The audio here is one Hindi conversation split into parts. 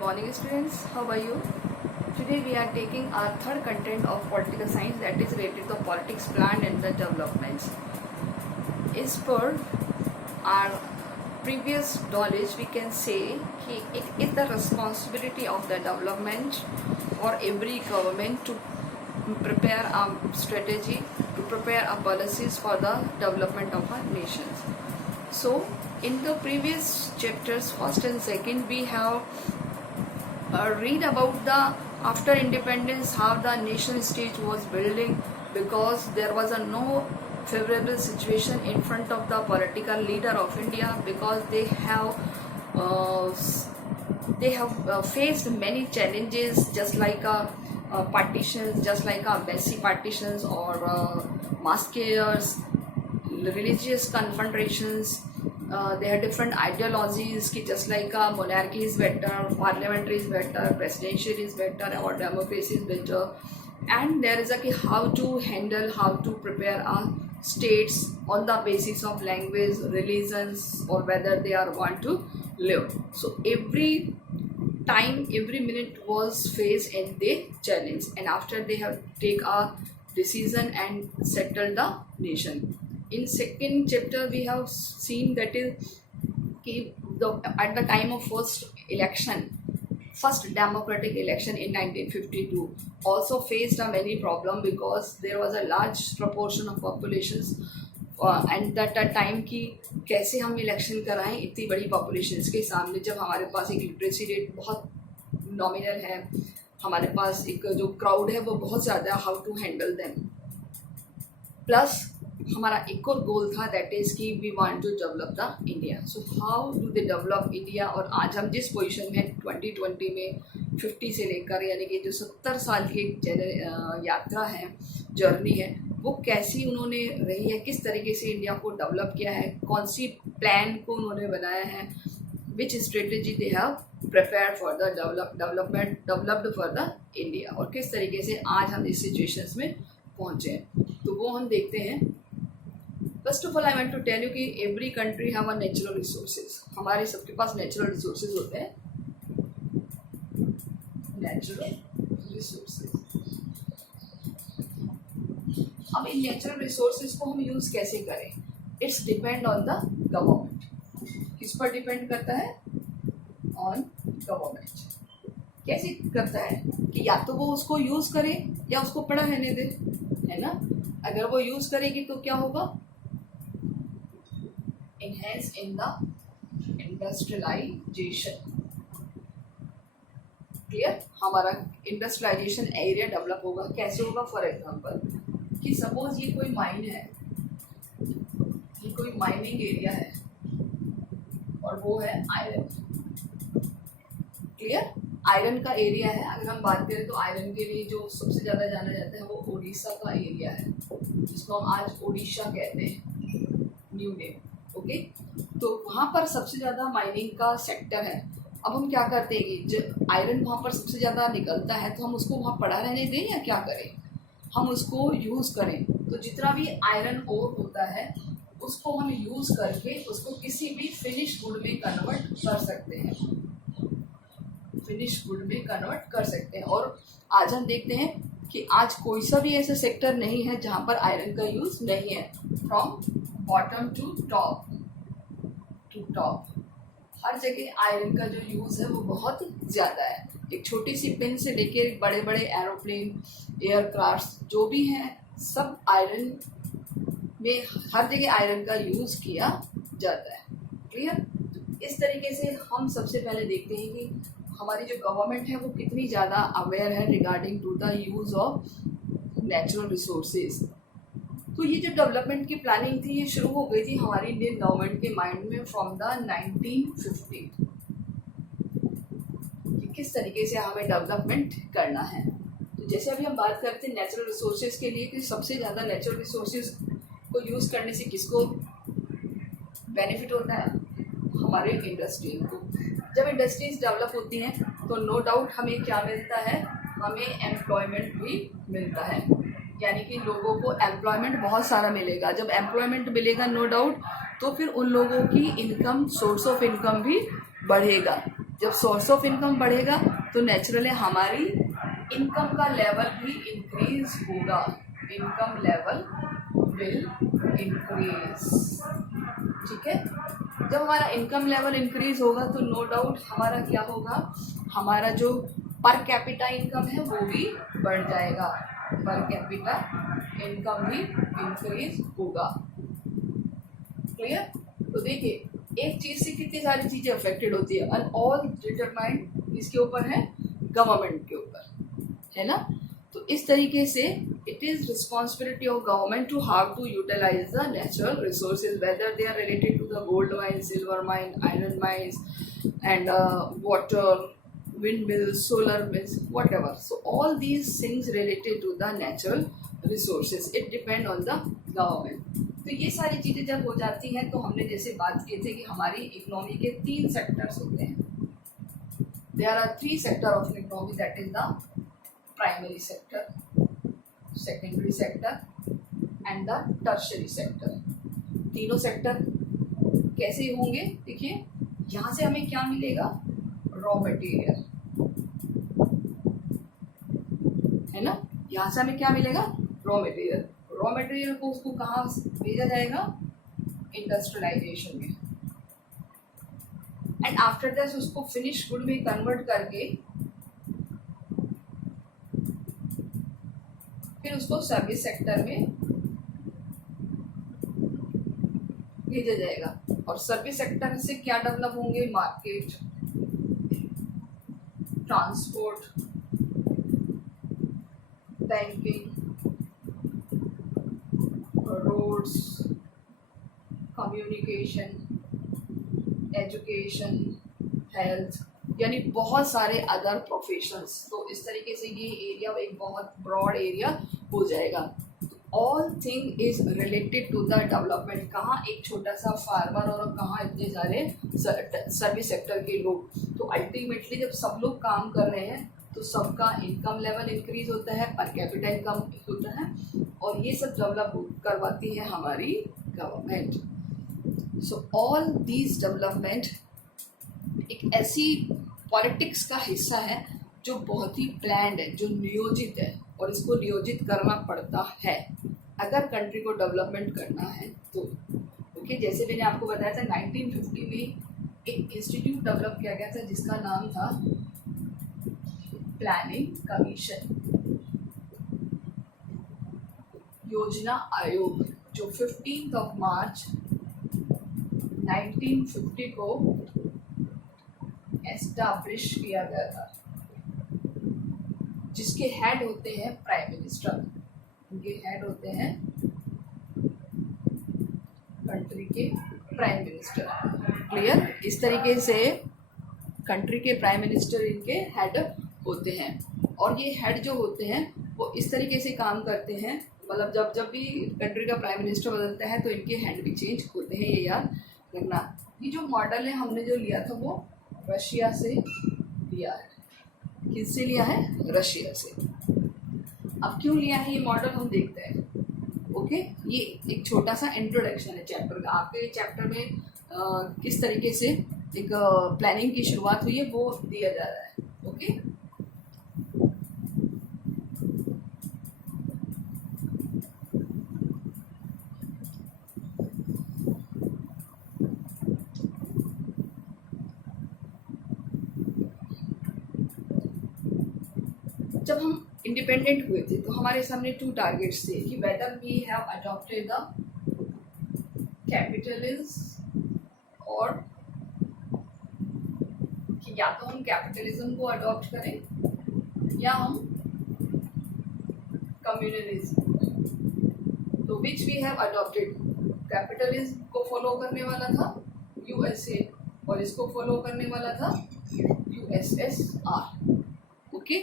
morning students, how are you? Today we are taking our third content of political science, that is related to politics, plan and the developments. As per our previous knowledge, we can say that it is the responsibility of the development for every government to prepare a strategy, to prepare a policies for the development of our nations. So in the previous chapters, first and second, we have read about the after independence how the nation state was building, because there was a no favorable situation in front of the political leader of India, because they have faced many challenges, just like partitions, just like messy partitions or massacres, religious confrontations. They have different ideologies ki just like monarchy is better, parliamentary is better, presidential is better, or democracy is better. And there is a ki how to handle, how to prepare our states on the basis of language, religions, or whether they are want to live. So every time, every minute was faced in the challenge, and after they have take a decision and settle the nation. In second chapter we have seen that is at the time of first democratic election in 1952 also faced a many problem, because there was a large proportion of populations and that time की कैसे हम इलेक्शन कराएं इतनी बड़ी पॉपुलेशन के सामने, जब हमारे पास एक लिटरेसी रेट बहुत नॉमिनल है, हमारे पास एक जो क्राउड है वो बहुत ज़्यादा, how to handle them. Plus हमारा एक और गोल था, दैट इज़ कि we want to develop the India. So how do they develop India. और आज हम जिस पोजीशन में 2020 में 50 से लेकर यानी कि जो 70 साल की यात्रा है, जर्नी है, वो कैसी उन्होंने रही है, किस तरीके से इंडिया को डेवलप किया है, कौन सी प्लान को उन्होंने बनाया है, which strategy they have prepare for the developed for the India, और किस तरीके से आज हम इस सिचुएशंस में पहुँचे हैं. तो वो हम देखते हैं. First of all I want to tell you कि every country have a natural resources. हमारे सबके पास नेचुरल रिसोर्सेज होते हैं, नेचुरल रिसोर्सेज. अब इन नेचुरल रिसोर्सेज को हम यूज़ कैसे करें, it's depend on the government. किस पर डिपेंड करता है? On government. कैसे करता है कि या तो वो उसको यूज़ करे या उसको पड़ा रहने दे, है ना. अगर वो यूज़ करेगी तो क्या होगा? Enhance in the industrialization. Clear. हमारा इंडस्ट्रियलाइजेशन एरिया डेवलप होगा. कैसे होगा? फॉर एग्जांपल कि सपोज ये कोई माइन है, ये कोई माइनिंग एरिया है और वो है आयरन. क्लियर. आयरन का एरिया है. अगर हम बात करें तो आयरन के लिए जो सबसे ज़्यादा जाना जाता है वो उड़ीसा का एरिया है, जिसको हम आज ओडिशा कहते हैं, न्यू नेम. ओके. तो वहाँ पर सबसे ज़्यादा माइनिंग का सेक्टर है. अब हम क्या करते हैं कि जब आयरन वहाँ पर सबसे ज़्यादा निकलता है तो हम उसको वहाँ पड़ा रहने दें या क्या करें? हम उसको यूज़ करें. तो जितना भी आयरन ओर होता है उसको हम यूज़ करके उसको किसी भी फिनिश गुड में कन्वर्ट कर सकते हैं, फिनिश गुड में कन्वर्ट कर सकते हैं. और आज हम देखते हैं कि आज कोई सा भी ऐसा सेक्टर नहीं है जहाँ पर आयरन का यूज़ नहीं है. फ्रॉम बॉटम टू टॉप, हर जगह आयरन का जो यूज़ है वो बहुत ज़्यादा है. एक छोटी सी पिन से लेके बड़े बड़े एरोप्लेन, एयरक्राफ्ट जो भी हैं, सब आयरन में, हर जगह आयरन का यूज़ किया जाता है. क्लियर. इस तरीके से हम सबसे पहले देखते हैं कि हमारी जो गवर्नमेंट है वो कितनी ज़्यादा अवेयर है regarding to the use of natural resources. तो ये जो डेवलपमेंट की प्लानिंग थी ये शुरू हो गई थी हमारी इंडियन गवर्नमेंट के माइंड में फ्रॉम द 1950 कि किस तरीके से हमें डेवलपमेंट करना है. तो जैसे अभी हम बात करते हैं नेचुरल रिसोर्सेज के लिए कि सबसे ज़्यादा नेचुरल रिसोर्सेज को यूज़ करने से किसको बेनिफिट होता है? हमारे इंडस्ट्री को. जब इंडस्ट्रीज डेवलप होती हैं तो नो डाउट हमें क्या मिलता है? हमें एम्प्लॉयमेंट भी मिलता है, यानी कि लोगों को एम्प्लॉयमेंट बहुत सारा मिलेगा. जब एम्प्लॉयमेंट मिलेगा नो डाउट तो फिर उन लोगों की इनकम, सोर्स ऑफ इनकम भी बढ़ेगा. जब सोर्स ऑफ इनकम बढ़ेगा तो नेचुरली हमारी इनकम का लेवल भी इंक्रीज होगा, इनकम लेवल विल इंक्रीज। ठीक है, जब हमारा इनकम लेवल इंक्रीज होगा तो नो डाउट हमारा क्या होगा, हमारा जो पर कैपिटा इनकम है वो भी बढ़ जाएगा, पर कैपिटा इनकम भी इंक्रीज होगा। क्लियर? तो देखिए एक चीज से कितनी सारी चीजें अफेक्टेड होती है, एंड ऑल डिटरमाइंड इसके ऊपर है, गवर्नमेंट के ऊपर, है ना। तो इस तरीके से it is responsibility of government to how to utilize the natural resources, whether they are related to the gold mine, silver mine, iron mines and water, windmills, solar mills, whatever. So all these things related to the natural resources, it depend on the government. तो ये सारी चीज़ें जब हो जाती हैं तो हमने जैसे बात किए थे कि हमारी इकोनॉमी के 3 सेक्टर्स होते हैं। There are 3 sector of economy, that is the primary sector, secondary sector and the tertiary sector. तीनों सेक्टर कैसे होंगे? देखिए यहाँ से हमें क्या मिलेगा, रॉ मटेरियल, है ना। यहाँ से हमें क्या मिलेगा, रॉ मटेरियल। रॉ मटेरियल को उसको कहाँ भेजा जाएगा, इंडस्ट्रियलाइजेशन में, एंड आफ्टर दैट उसको फिनिश गुड में कन्वर्ट करके फिर उसको सर्विस सेक्टर में भेजा जाएगा। और सर्विस सेक्टर से क्या डेवलप होंगे, market, transport, banking, roads, communication, education, health, यानी बहुत सारे अदर प्रोफेशंस। तो इस तरीके से ये एरिया एक बहुत ब्रॉड एरिया हो जाएगा। All thing is related to the development. कहाँ एक छोटा सा फार्मर और कहाँ इतने सारे सर्विस सेक्टर के लोग। तो अल्टीमेटली जब सब लोग काम कर रहे हैं तो सबका इनकम लेवल इंक्रीज होता है, पर कैपिटा इनकम होता है, और ये सब डेवलप करवाती है हमारी government. So all these development एक ऐसी पॉलिटिक्स का हिस्सा है जो बहुत ही प्लान्ड है, जो नियोजित है, और इसको नियोजित करना पड़ता है अगर कंट्री को डेवलपमेंट करना है तो। ओके, जैसे मैंने आपको बताया था 1950 में एक इंस्टीट्यूट डेवलप किया गया था जिसका नाम था प्लानिंग कमीशन, योजना आयोग, जो 15 मार्च 1950 को एस्टैब्लिश किया गया था, जिसके हेड होते हैं प्राइम मिनिस्टर। उनके हेड होते हैं कंट्री के प्राइम मिनिस्टर। क्लियर? इस तरीके से कंट्री के प्राइम मिनिस्टर इनके हेड होते हैं, और ये हेड जो होते हैं वो इस तरीके से काम करते हैं, मतलब जब जब भी कंट्री का प्राइम मिनिस्टर बदलता है तो इनके हेड भी चेंज होते हैं, ये याद रखना। ये जो मॉडल है हमने जो लिया था वो रशिया से लिया है। किससे लिया है? रशिया से। अब क्यों लिया है ये मॉडल हम देखते हैं। ओके, ये एक छोटा सा इंट्रोडक्शन है चैप्टर का। आपके चैप्टर में किस तरीके से एक प्लानिंग की शुरुआत हुई है वो दिया जा रहा है। ओके, जब हम इंडिपेंडेंट हुए थे तो हमारे सामने 2 टारगेट्स थे कि whether we have adopted the capitalism, और कि या तो हम कैपिटलिज्म को अडॉप्ट करें या हम कम्युनलिज्म। तो which we have adopted, capitalism को फॉलो करने वाला था यूएसए, और इसको फॉलो करने वाला था यूएसएसआर। ओके,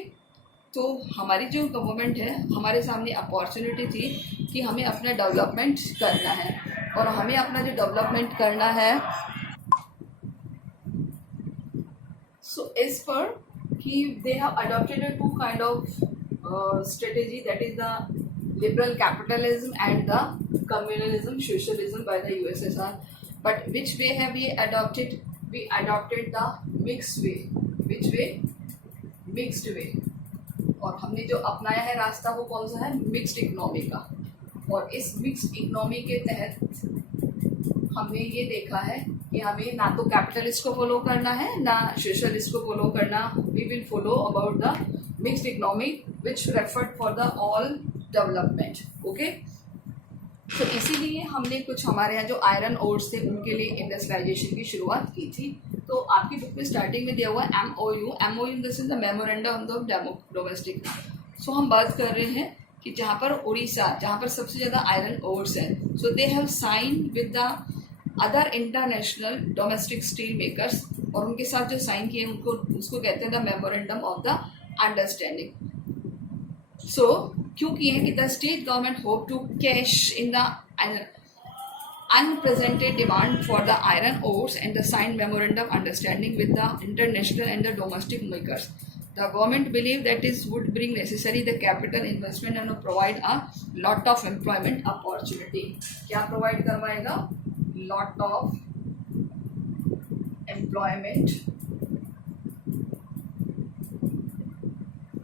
तो हमारी जो गवर्नमेंट है, हमारे सामने अपॉर्चुनिटी थी कि हमें अपना डेवलपमेंट करना है, और हमें अपना जो डेवलपमेंट करना है सो एज पर कि they have adopted a 2 kind of strategy, that is the liberal capitalism and the communalism, socialism by the USSR, but which way have we adopted, we adopted the mix way. Which way? Mixed way. और हमने जो अपनाया है रास्ता वो कौन सा है? मिक्स्ड इकोनॉमी का. और इस मिक्स्ड इकोनॉमी के तहत हमने ये देखा है कि हमें ना तो कैपिटलिस्ट को फॉलो करना है ना सोशलिस्ट को फॉलो करना. We will follow about the mixed economy which referred for the all development. Okay. तो इसीलिए हमने कुछ हमारे यहाँ जो आयरन ओर्स थे उनके लिए इंडस्ट्रियलाइजेशन की शुरुआत की थी. तो आपकी बुक में स्टार्टिंग में दिया हुआ है MOU. MOU in the sense the memorandum of domestic. So हम बात कर रहे हैं कि जहाँ पर उड़ीसा, जहाँ पर सबसे ज़्यादा आयरन ओर्स है, so they have sign with the other international domestic steel makers. और उनके साथ जो साइन किए उनको उसको कहते हैं the memorandum of the understanding. So क्यों किए हैं कि the state government hope to cash in the unprecedented demand for the iron ores and the signed memorandum understanding with the international and the domestic makers. The government believed that this would bring necessary the capital investment and provide a lot of employment opportunity. क्या provide करवाएगा? Lot of employment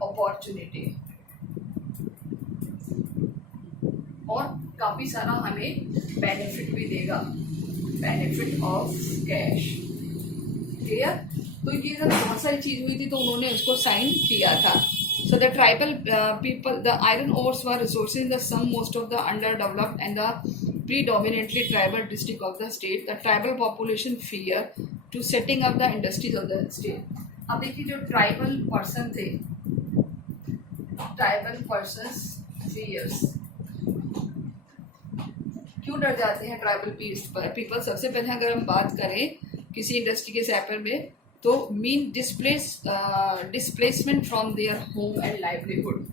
opportunity. और काफ़ी सारा हमें बेनिफिट भी देगा. Benefit of cash. क्लियर? तो ये जब बहुत सारी चीज़ हुई थी तो उन्होंने उसको साइन किया था. So the tribal people, the iron ores were resources in the some most of the under developed and the predominantly tribal district of the state. The tribal population fear to setting up the industries of the state. अब देखिए जो ट्राइबल पर्सन थे, ट्राइबल पर्सन्स फियर्स, क्यों डर जाते हैं ट्राइबल पीपल? सबसे पहले अगर हम बात करें किसी इंडस्ट्री के सेक्टर में तो mean displacement from their home and livelihood.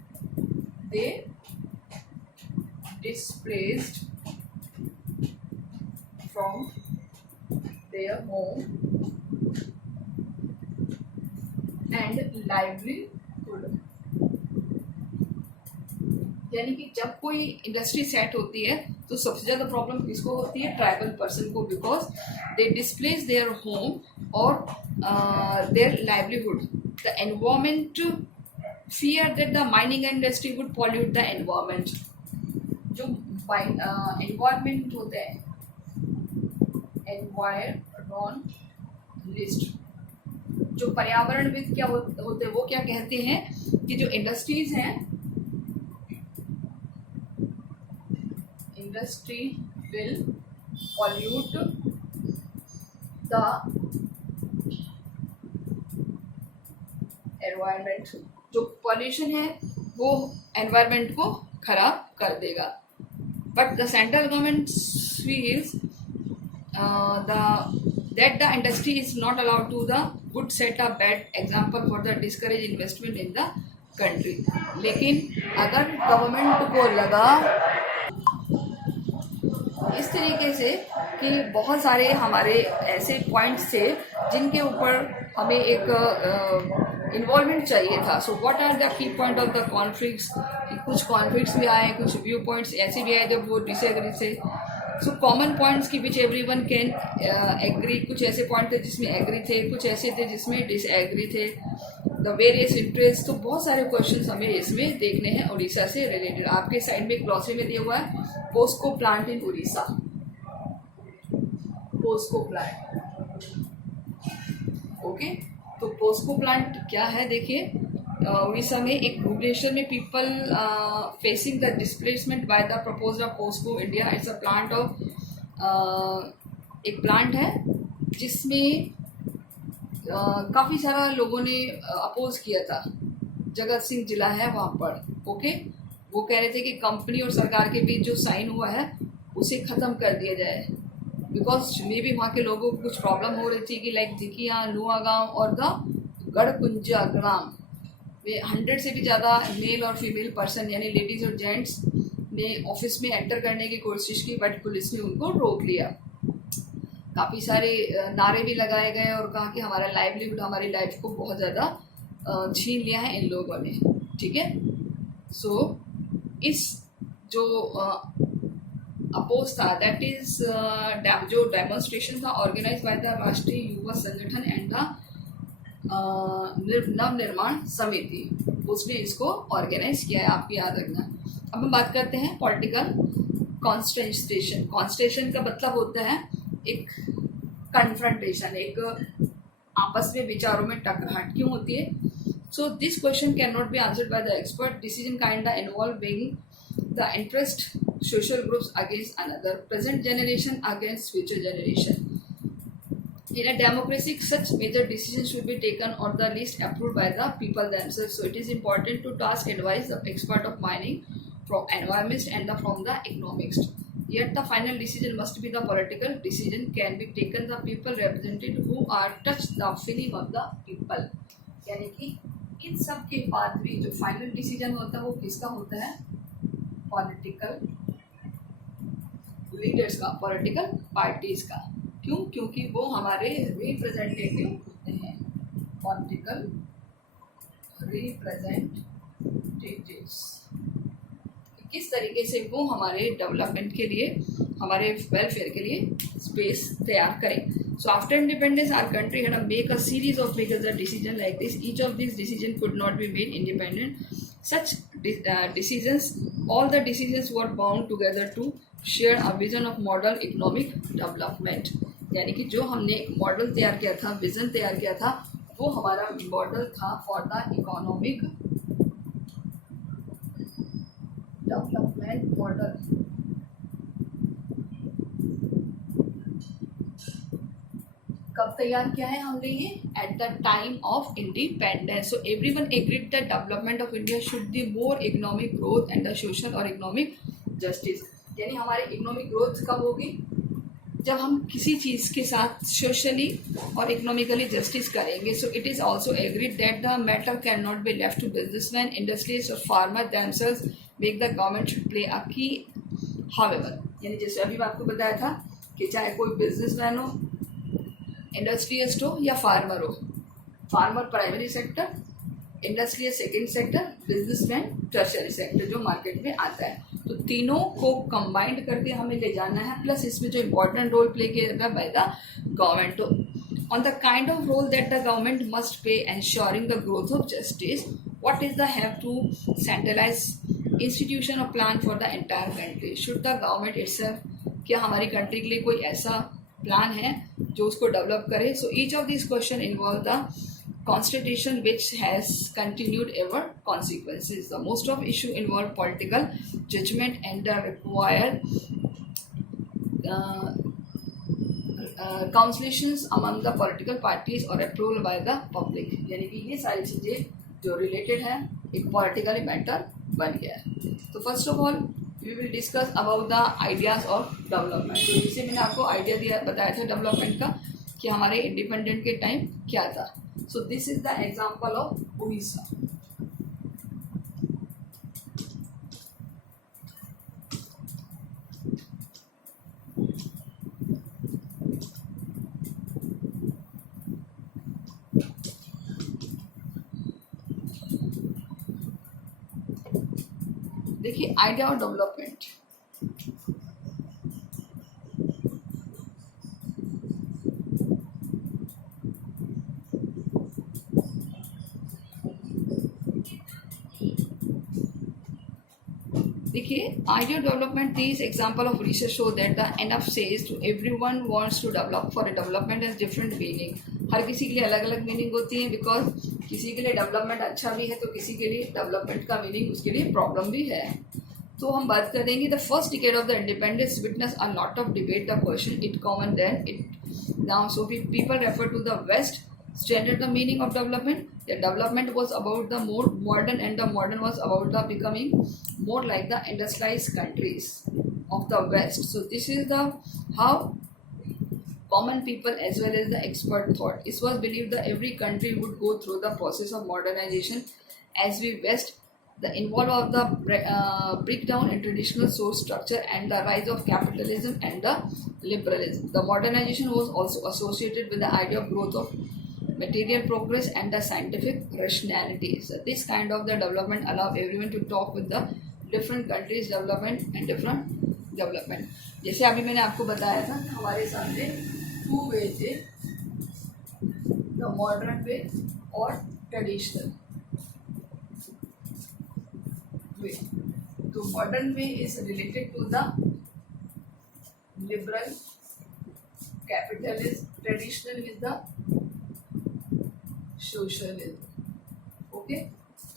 They displaced from their home and livelihood. यानी कि जब कोई इंडस्ट्री सेट होती है तो सबसे ज़्यादा प्रॉब्लम किसको होती है? ट्राइबल पर्सन को. Because they displace their home और their livelihood. The environment fear that the mining industry would pollute the environment. जो एनवायरमेंट होते हैं, एनवायरमेंटलिस्ट, जो पर्यावरणविद क्या होते हैं, वो क्या कहते हैं कि जो इंडस्ट्रीज हैं, industry will pollute the environment. जो पॉल्यूशन है वो एनवायरमेंट को खराब कर देगा. But the central government feels that the industry is not allowed to the would set a bad example for the discourage investment in the country. लेकिन अगर गवर्नमेंट को लगा इस तरीके से कि बहुत सारे हमारे ऐसे पॉइंट्स थे जिनके ऊपर हमें एक इन्वॉल्वमेंट चाहिए था. So what are the key point of the conflicts? कुछ कॉन्फ्लिक्ट्स भी आए, कुछ व्यू पॉइंट्स ऐसे भी आए जब वो डिसएग्री थे. सो कॉमन पॉइंट्स की विच एवरीवन कैन एग्री. कुछ ऐसे पॉइंट थे जिसमें एग्री थे, कुछ ऐसे थे जिसमें डिसएग्री थे. The various interest. तो बहुत सारे क्वेश्चंस हमें इसमें देखने हैं उड़ीसा से रिलेटेड. आपके साइड में ग्लॉसरी में दिया हुआ है POSCO plant in Orissa. POSCO plant. Okay. तो पोस्को प्लांट क्या है? देखिए उड़ीसा में एक भुवनेश्वर में people facing the displacement by the proposal of POSCO India. It's a plant of एक प्लांट है जिसमें काफ़ी सारा लोगों ने अपोज किया था. जगत सिंह जिला है वहाँ पर. ओके. वो कह रहे थे कि कंपनी और सरकार के बीच जो साइन हुआ है उसे ख़त्म कर दिया जाए. बिकॉज मे भी वहाँ के लोगों को कुछ प्रॉब्लम हो रही थी कि लाइक दिकिया, नुआगांव और द गढ़कुंजा ग्राम में 100 से भी ज़्यादा मेल और फीमेल पर्सन यानी लेडीज़ और जेंट्स ने ऑफिस में एंटर करने की कोशिश की बट पुलिस ने उनको रोक लिया. काफ़ी सारे नारे भी लगाए गए और कहा कि हमारा लाइवलीहुड, हमारी लाइफ को बहुत ज़्यादा छीन लिया है इन लोगों ने. ठीक है. सो इस जो अपोज था, दैट इज जो डेमोन्स्ट्रेशन था ऑर्गेनाइज बाय द राष्ट्रीय युवा संगठन एंड द नव निर्माण समिति, उसने इसको ऑर्गेनाइज किया है, आपको याद रखना। अब हम बात करते हैं पॉलिटिकल कॉन्स्टेंटेशन। कॉन्स्टेंटेशन का मतलब होता है एक कन्फ्रंटेशन, एक आपस में विचारों में टकराहट क्यों होती है। So this question can not be answered by the expert. Decision kind involving the interest social groups against another, present generation against future generation. In a democracy, such major decisions should be taken on the list approved by the people themselves. So it is important to ask advice of expert of mining, from environments and from the economics. Yet the final decision must be the political decision can be taken the people represented who are touch the feeling of the people. यानी कि इन सब के बाद भी जो फाइनल डिसीजन होता है वो किसका होता है, पॉलिटिकल लीडर्स का, पॉलिटिकल पार्टीज का। क्यों? क्योंकि वो हमारे रिप्रेजेंटेटिव होते हैं, पॉलिटिकल रिप्रेजेंटेटिव्स। किस तरीके से वो हमारे डेवलपमेंट के लिए, हमारे वेलफेयर के लिए स्पेस तैयार करें। So after independence our country had make a series of major decision like this. Each of this decision could not be made independent. Such decisions, all the decisions were bound together to share a vision of model economic development। यानी कि जो हमने एक मॉडल तैयार किया था, विजन तैयार किया था, वो हमारा मॉडल था for the economic development model. कब तैयार किया है हमने ये? At the time of independence. So everyone agreed the development of India should be more economic growth and the social और इकोनॉमिक जस्टिस। यानी हमारी इकोनॉमिक ग्रोथ कब होगी? जब हम किसी चीज़ के साथ सोशली और इकोनॉमिकली जस्टिस करेंगे। So it is also agreed that the matter can not be left to businessman, industries और farmer themselves, make the government should play a key. However, यानी जैसे अभी मैं आपको बताया था कि चाहे कोई बिजनेसमैन हो, इंडस्ट्रियलिस्ट हो या फार्मर हो, farmer primary sector, industrial second sector, businessman tertiary sector जो मार्केट में आता है। तो तीनों को कंबाइंड करके हमें ले जाना है, प्लस इसमें जो इम्पोर्टेंट रोल प्ले किया जाता है बाय द गवर्नमेंट। तो on the kind of role that the government must play ensuring the growth of justice, what is the have to centralise institution और plan for the entire country. Should the government itself, क्या हमारी कंट्री के लिए कोई ऐसा प्लान है जो उसको डेवलप करे। So each of this question involve the constitution which has continued ever consequences. The most of issue involve political judgment and require consultations among the political parties or approval by the public। यानी कि ये सारी चीज़ें जो रिलेटेड है एक पॉलिटिकल मैटर बन गया है। तो first of all we will discuss about the ideas of development. तो जिससे मैंने आपको आइडिया बताया था डेवलपमेंट का कि हमारे इंडिपेंडेंट के टाइम क्या था। So this is the example of Odisha। देखिए आइडिया ऑफ डेवलपमेंट। देखिए idea development, this example of research show that the enough says to everyone wants to develop for a development has different meaning. हर किसी के लिए अलग अलग मीनिंग होती है, बिकॉज किसी के लिए डेवलपमेंट अच्छा भी है तो किसी के लिए डेवलपमेंट का मीनिंग उसके लिए प्रॉब्लम भी है। तो हम बात करेंगे the first decade of the independence witness a lot of debate the question it common then it now. So people refer to the west standard the meaning of development. The development was about the more modern and the modern was about the becoming more like the industrialized countries of the west. So this is the how common people as well as the expert thought. It was believed that every country would go through the process of modernization as we west the involve of the breakdown in traditional source structure and the rise of capitalism and the liberalism. The modernization was also associated with the idea of growth of material progress and the scientific rationality. So this kind of the development allow everyone to talk with the different countries development and different development. जैसे अभी मैंने आपको बताया था हमारे सामने 2 वे थे, द मॉडर्न वे और ट्रेडिशनल वे। तो modern way is related to the liberal capitalism, traditional with the socialism. Okay,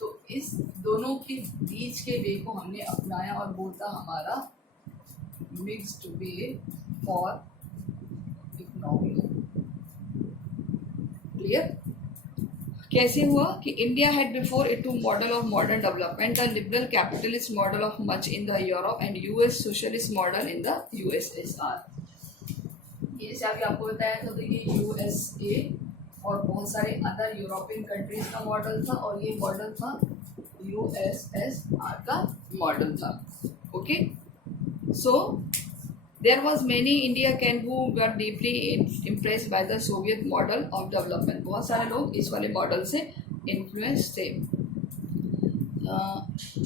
तो इस दोनों के बीच के वे को हमने अपनाया और बोलता हमारा mixed way for economy. Clear? कैसे हुआ कि India had before it two model of modern development, the liberal capitalist model of much in the Europe and US socialist model in the USSR. ये जैसे अभी आपको बताया था, तो ये यूएसए और बहुत सारे अदर यूरोपियन कंट्रीज का मॉडल था, और ये मॉडल था यूएसएसआर का मॉडल था। Okay, so there was many India can who were deeply impressed by the Soviet model of development। बहुत सारे लोग इस वाले मॉडल से इन्फ्लुएंस थे।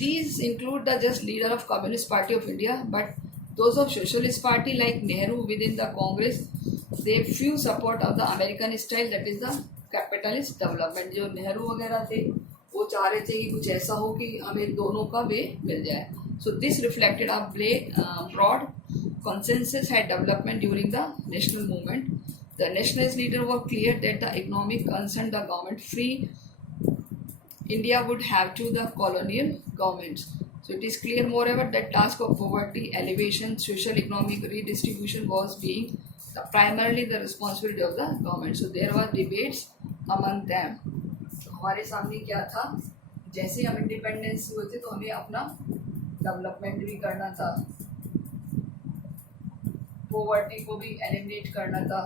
These include the just leader of Communist Party of India, but those of Socialist Party like Nehru within the Congress, they few support of the American style, that is the capitalist development। जो नेहरू वगैरह थे वो चाह रहे थे कि कुछ ऐसा हो कि हमें दोनों का वे मिल जाए। So this reflected a broad consensus had development during the national movement. The nationalist leaders were clear that the economic concern the government free India would have to the colonial governments. So it is clear moreover that task of poverty alleviation, social economic redistribution was being primarily the responsibility of the government. So there were debates among them. तो हमारे सामने क्या था, जैसे हम इंडिपेंडेंस हुए थे तो हमें अपना डेवलपमेंट भी करना था, पॉवर्टी को भी एलिमिनेट करना था,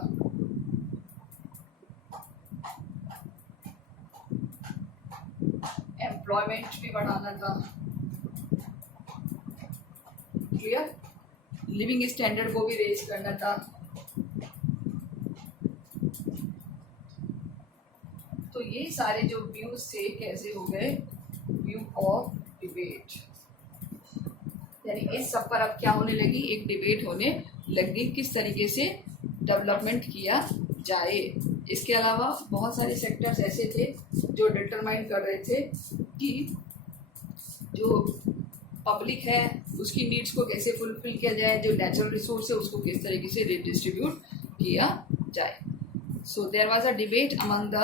एम्प्लॉयमेंट भी बढ़ाना था। क्लियर? लिविंग स्टैंडर्ड को भी रेज करना था। तो ये सारे जो व्यूज थे कैसे हो गए, व्यू ऑफ डिबेट, यानी इस सब पर अब क्या होने लगी, एक डिबेट होने लगी किस तरीके से डेवलपमेंट किया जाए। इसके अलावा बहुत सारे सेक्टर्स ऐसे थे जो डिटरमाइन कर रहे थे कि जो पब्लिक है उसकी नीड्स को कैसे फुलफिल किया जाए, जो नेचुरल रिसोर्स है उसको किस तरीके से रिडिस्ट्रीब्यूट किया जाए। So there was a debate among the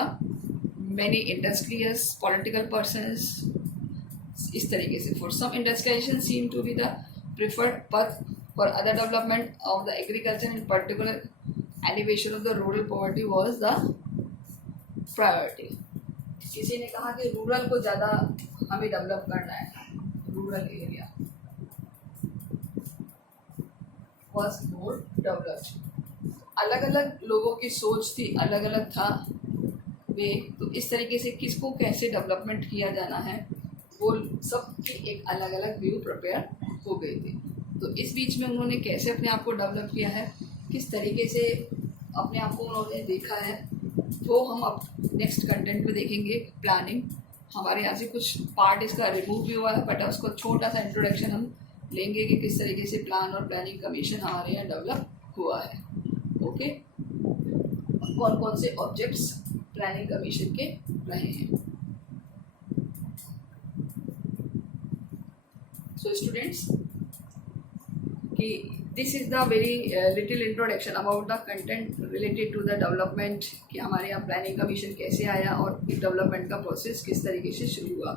many industrials, political persons, इस तरीके से। For some industrialization seem to be the preferred path, for other development of the agriculture, in particular elevation of the rural poverty was the priority। किसी ने कहा कि रूरल को ज़्यादा हमें डेवलप करना है, rural area was more developed। अलग अलग लोगों की सोच थी, अलग अलग था वे, तो इस तरीके से किसको कैसे डेवलपमेंट किया जाना है वो सब की एक अलग अलग व्यू प्रिपेयर हो गई थी। तो इस बीच में उन्होंने कैसे अपने आप को डेवलप किया है, किस तरीके से अपने आप को उन्होंने देखा है, वो हम अब नेक्स्ट कंटेंट में देखेंगे। प्लानिंग, हमारे यहाँ से कुछ पार्ट इसका रिमूव भी हुआ है, बट उसको छोटा सा इंट्रोडक्शन हम लेंगे कि किस तरीके से प्लान और प्लानिंग कमीशन हमारे यहाँ डेवलप हुआ है। ओके, कौन कौन से ऑब्जेक्ट्स प्लानिंग कमीशन के रहे हैं। सो स्टूडेंट्स, कि this is the very little introduction about the content related to the development, कि हमारे यहाँ प्लानिंग कमीशन कैसे आया और डेवलपमेंट का प्रोसेस किस तरीके से शुरू हुआ।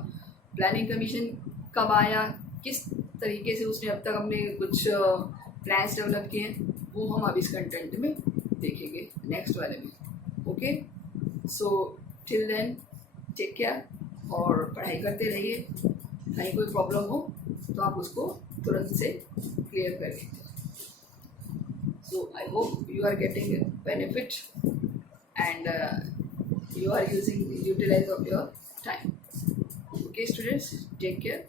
प्लानिंग कमीशन कब आया, किस तरीके से उसने अब तक अपने कुछ प्लान्स डेवलप किए हैं, वो हम अब इस कंटेंट में देखेंगे नेक्स्ट वाले में। Okay, so till then take care और पढ़ाई करते रहिए। कहीं कोई प्रॉब्लम हो तो आप उसको तुरंत से क्लियर कर लीजिए। So I hope you are getting benefit and you are using utilize of your time. Okay students, take care.